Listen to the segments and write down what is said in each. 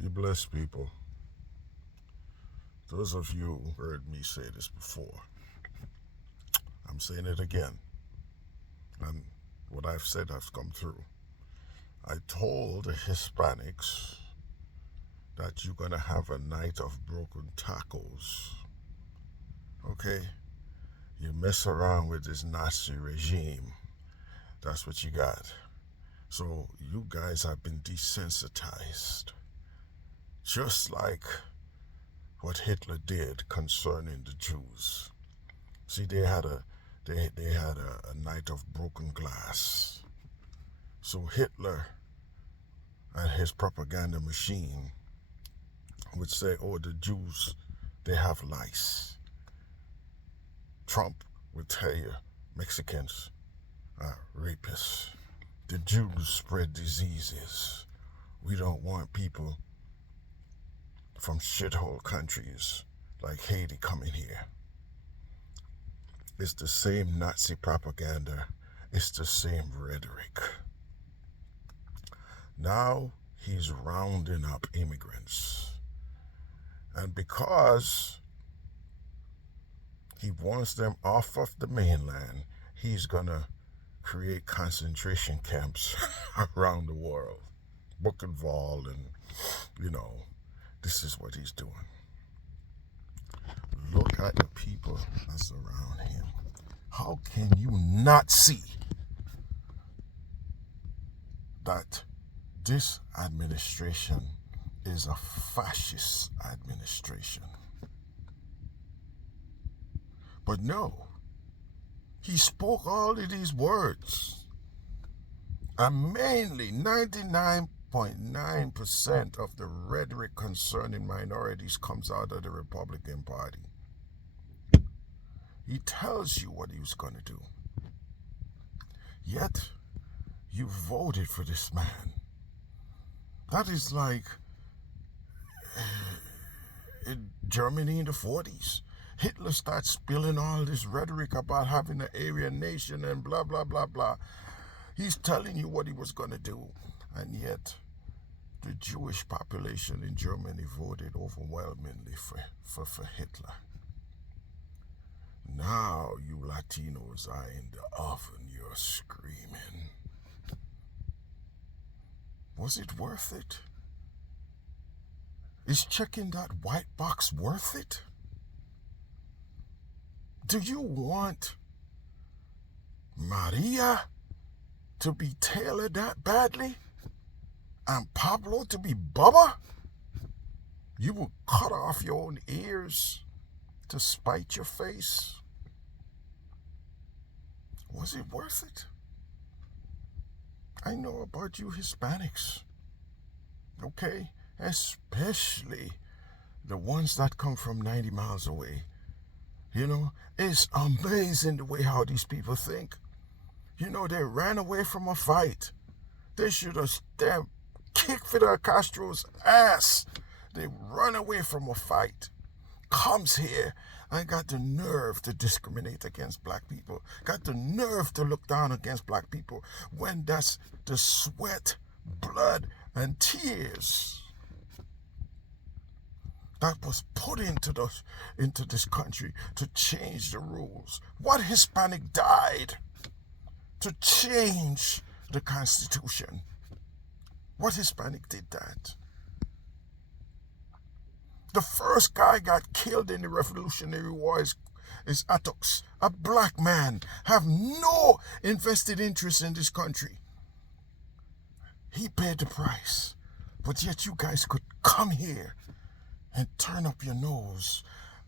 Be blessed, people. Those of you who heard me say this before, I'm saying it again. And what I've said has come through. I told the Hispanics that you're going to have a night of broken tacos. Okay? You mess around with this Nazi regime. That's what you got. So you guys have been desensitized. Just like what Hitler did concerning the Jews. See, they had a night of broken glass. So Hitler and his propaganda machine would say, oh, the Jews, they have lice. Trump would tell you, Mexicans are rapists. The Jews spread diseases. We don't want people from shithole countries like Haiti coming here. It's the same Nazi propaganda. It's the same rhetoric. Now he's rounding up immigrants. And because he wants them off of the mainland, he's going to create concentration camps around the world. Buchenwald and, this is what he's doing. Look at the people that's around him. How can you not see that this administration is a fascist administration? But no, he spoke all of these words, and mainly 99.9% of the rhetoric concerning minorities comes out of the Republican Party. He tells you what he was going to do. Yet, you voted for this man. That is like in Germany in the 40s. Hitler starts spilling all this rhetoric about having an Aryan nation and blah, blah, blah, blah. He's telling you what he was going to do. And yet, the Jewish population in Germany voted overwhelmingly for Hitler. Now you Latinos are in the oven, you're screaming. Was it worth it? Is checking that white box worth it? Do you want Maria to be tailored that badly? And Pablo to be Bubba? You will cut off your own ears to spite your face? Was it worth it? I know about you Hispanics, okay? Especially the ones that come from 90 miles away. It's amazing the way how these people think. They ran away from a fight. They should have kicked Fidel Castro's ass. They run away from a fight. Comes here and got the nerve to discriminate against black people. Got the nerve to look down against black people when that's the sweat, blood, and tears that was put into this country to change the rules. What Hispanic died to change the Constitution? What Hispanic did that? The first guy got killed in the Revolutionary War is Attucks, a black man, have no invested interest in this country. He paid the price, but yet you guys could come here and turn up your nose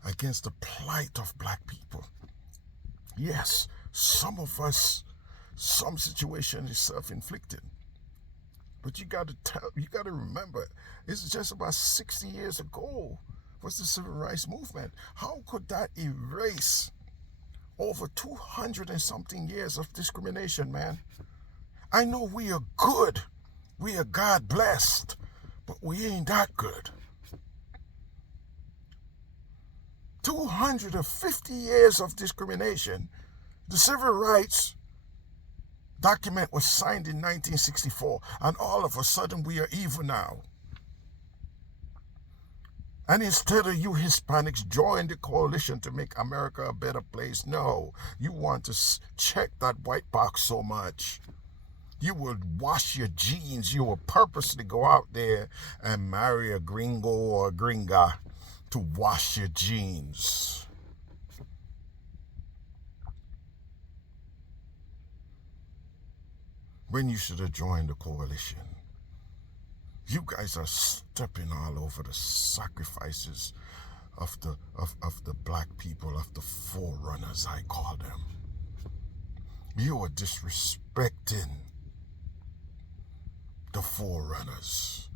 against the plight of black people. Yes, some of us, some situation is self-inflicted. But you got to remember, it's just about 60 years ago was the Civil Rights Movement. How could that erase over 200 and something years of discrimination, man? I know we are good. We are God blessed, but we ain't that good. 250 years of discrimination. The Civil Rights document was signed in 1964, and all of a sudden we are evil now. And instead of you Hispanics join the coalition to make America a better place, no, you want to check that white box so much. You would wash your jeans. You would purposely go out there and marry a gringo or a gringa to wash your jeans. When you should have joined the coalition. You guys are stepping all over the sacrifices of the black people, of the forerunners, I call them. You are disrespecting the forerunners.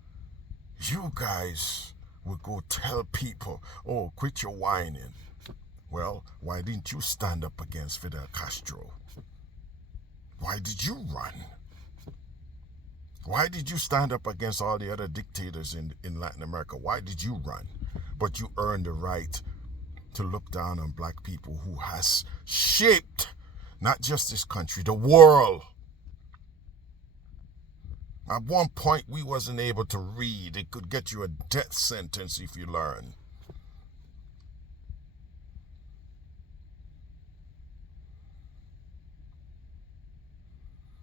You guys would go tell people, oh, quit your whining. Well, why didn't you stand up against Fidel Castro? Why did you run? Why did you stand up against all the other dictators in Latin America? Why did you run? But you earned the right to look down on black people who has shaped not just this country, the world. At one point, we wasn't able to read. It could get you a death sentence if you learn.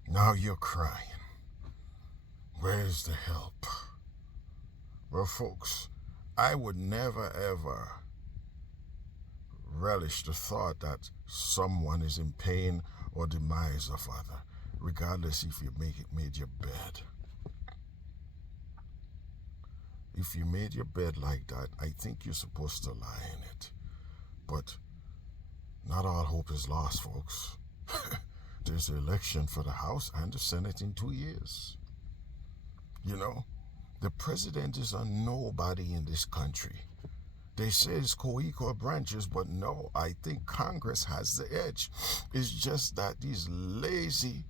Now you're crying. Where's the help? Well, folks, I would never, ever relish the thought that someone is in pain or demise of other, regardless if you made your bed. If you made your bed like that, I think you're supposed to lie in it. But not all hope is lost, folks. There's an election for the House and the Senate in 2 years. You know, the president is a nobody in this country. They say it's co-equal branches, but no, I think Congress has the edge. It's just that these lazy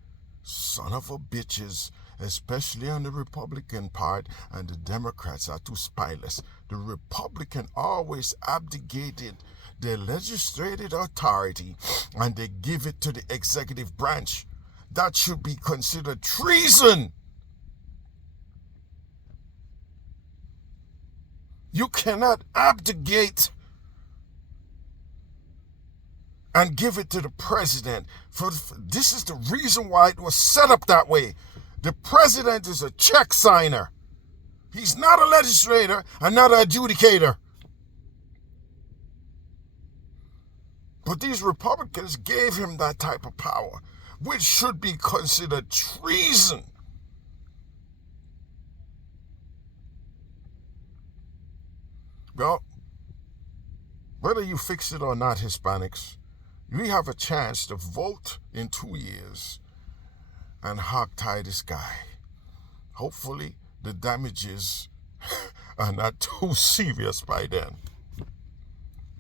son of a bitches, especially on the Republican part, and the Democrats are too spineless. The Republican always abdicated their legislative authority and they give it to the executive branch. That should be considered treason. You cannot abdicate and give it to the president. This is the reason why it was set up that way. The president is a check signer. He's not a legislator and not an adjudicator. But these Republicans gave him that type of power, which should be considered treason. Well, whether you fix it or not, Hispanics, we have a chance to vote in 2 years and hogtie this guy. Hopefully, the damages are not too serious by then.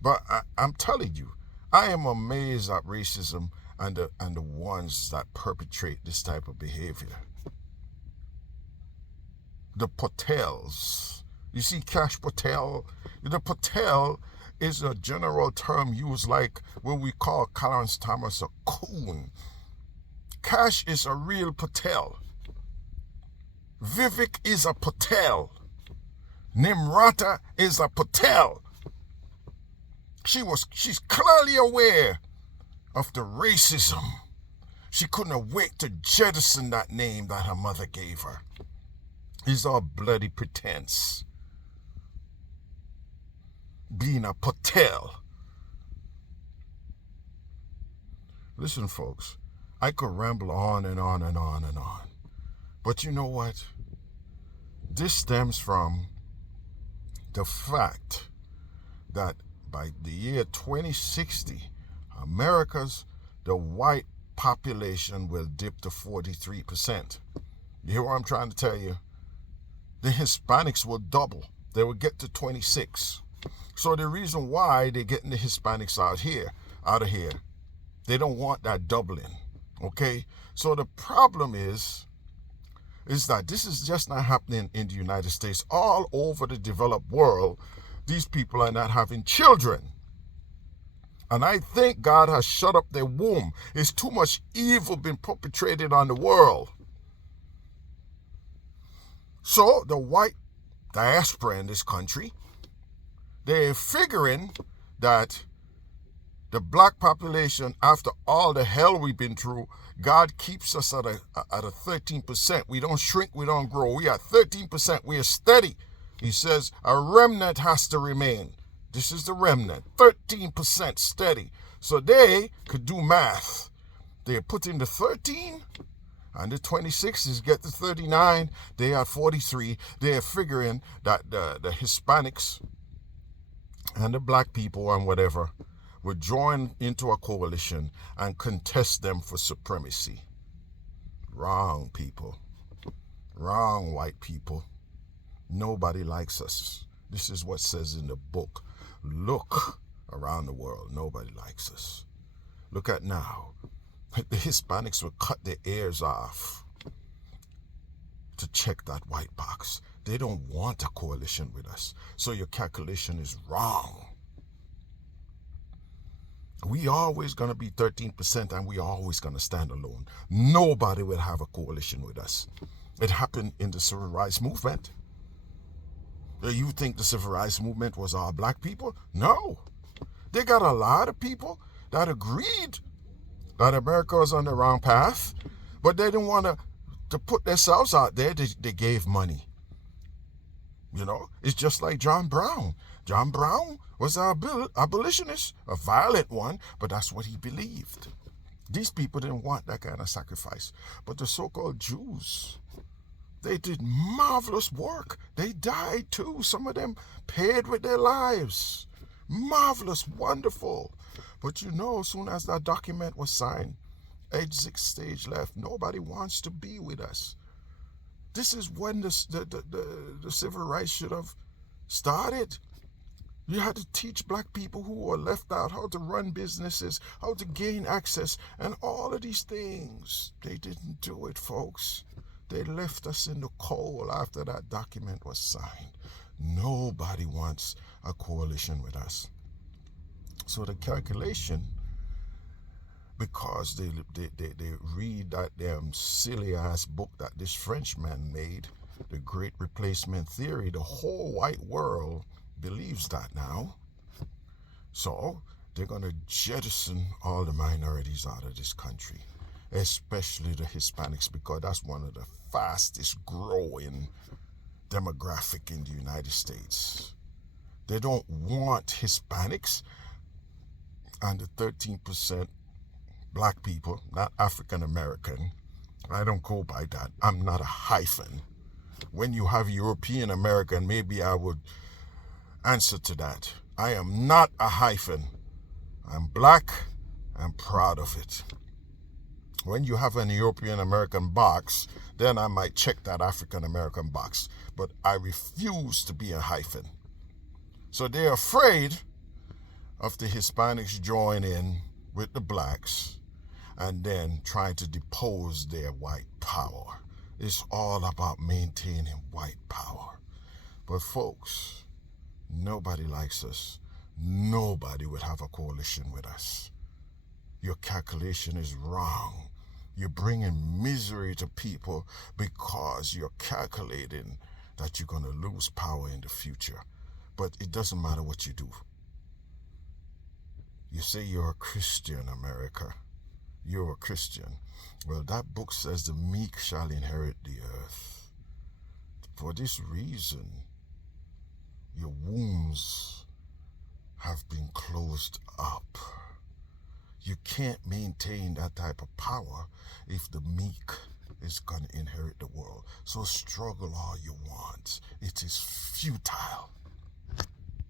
But I'm telling you, I am amazed at racism and the ones that perpetrate this type of behavior. The Patels. You see Cash Patel? The Patel is a general term used like when we call Clarence Thomas a coon. Cash is a real Patel. Vivek is a Patel. Nimrata is a Patel. She's clearly aware of the racism. She couldn't wait to jettison that name that her mother gave her. It's all bloody pretense. Being a Patel. Listen, folks, I could ramble on and on and on and on. But you know what? This stems from the fact that by the year 2060, the white population will dip to 43%. You hear what I'm trying to tell you? The Hispanics will double. They will get to 26. So the reason why they're getting the Hispanics out of here, they don't want that doubling. Okay? So the problem is that this is just not happening in the United States. All over the developed world, these people are not having children. And I think God has shut up their womb. It's too much evil being perpetrated on the world. So the white diaspora in this country, they're figuring that the black population, after all the hell we've been through, God keeps us at a 13%. We don't shrink, we don't grow. We are 13%. We are steady. He says a remnant has to remain. This is the remnant, 13% steady. So they could do math. They put in the 13 and the 26s get to 39. They are 43. They are figuring that the Hispanics and the black people and whatever would join into a coalition and contest them for supremacy. Wrong, people. Wrong, white people. Nobody likes us. This is what it says in the book. Look around the world. Nobody likes us. Look at now. The Hispanics will cut their ears off to check that white box. They don't want a coalition with us. So your calculation is wrong. We always going to be 13% and we always going to stand alone. Nobody will have a coalition with us. It happened in the civil rights movement. You think the civil rights movement was all black people? No. They got a lot of people that agreed that America was on the wrong path, but they didn't want to put themselves out there. They gave money. You know, it's just like John Brown. John Brown was an abolitionist, a violent one, but that's what he believed. These people didn't want that kind of sacrifice. But the so-called Jews, they did marvelous work. They died too. Some of them paid with their lives. Marvelous, wonderful. But you know, as soon as that document was signed, exit stage left. Nobody wants to be with us. This is when the civil rights should have started. You had to teach black people who were left out how to run businesses, how to gain access, and all of these things. They didn't do it, folks. They left us in the cold after that document was signed. Nobody wants a coalition with us. So the calculation, because they read that damn silly-ass book that this Frenchman made, The Great Replacement Theory, the whole white world believes that now. So they're going to jettison all the minorities out of this country, especially the Hispanics, because that's one of the fastest growing demographic in the United States. They don't want Hispanics and the 13% black people, not African American. I don't go by that. I'm not a hyphen. When you have European American, maybe I would answer to that. I am not a hyphen. I'm black. I'm proud of it. When you have an European American box, then I might check that African American box. But I refuse to be a hyphen. So they're afraid of the Hispanics joining in with the blacks and then trying to depose their white power. It's all about maintaining white power. But folks, nobody likes us. Nobody would have a coalition with us. Your calculation is wrong. You're bringing misery to people because you're calculating that you're going to lose power in the future. But it doesn't matter what you do. You say you're a Christian, America. You're a Christian. Well, that book says the meek shall inherit the earth. For this reason, your wombs have been closed up. You can't maintain that type of power if the meek is going to inherit the world. So struggle all you want. It is futile.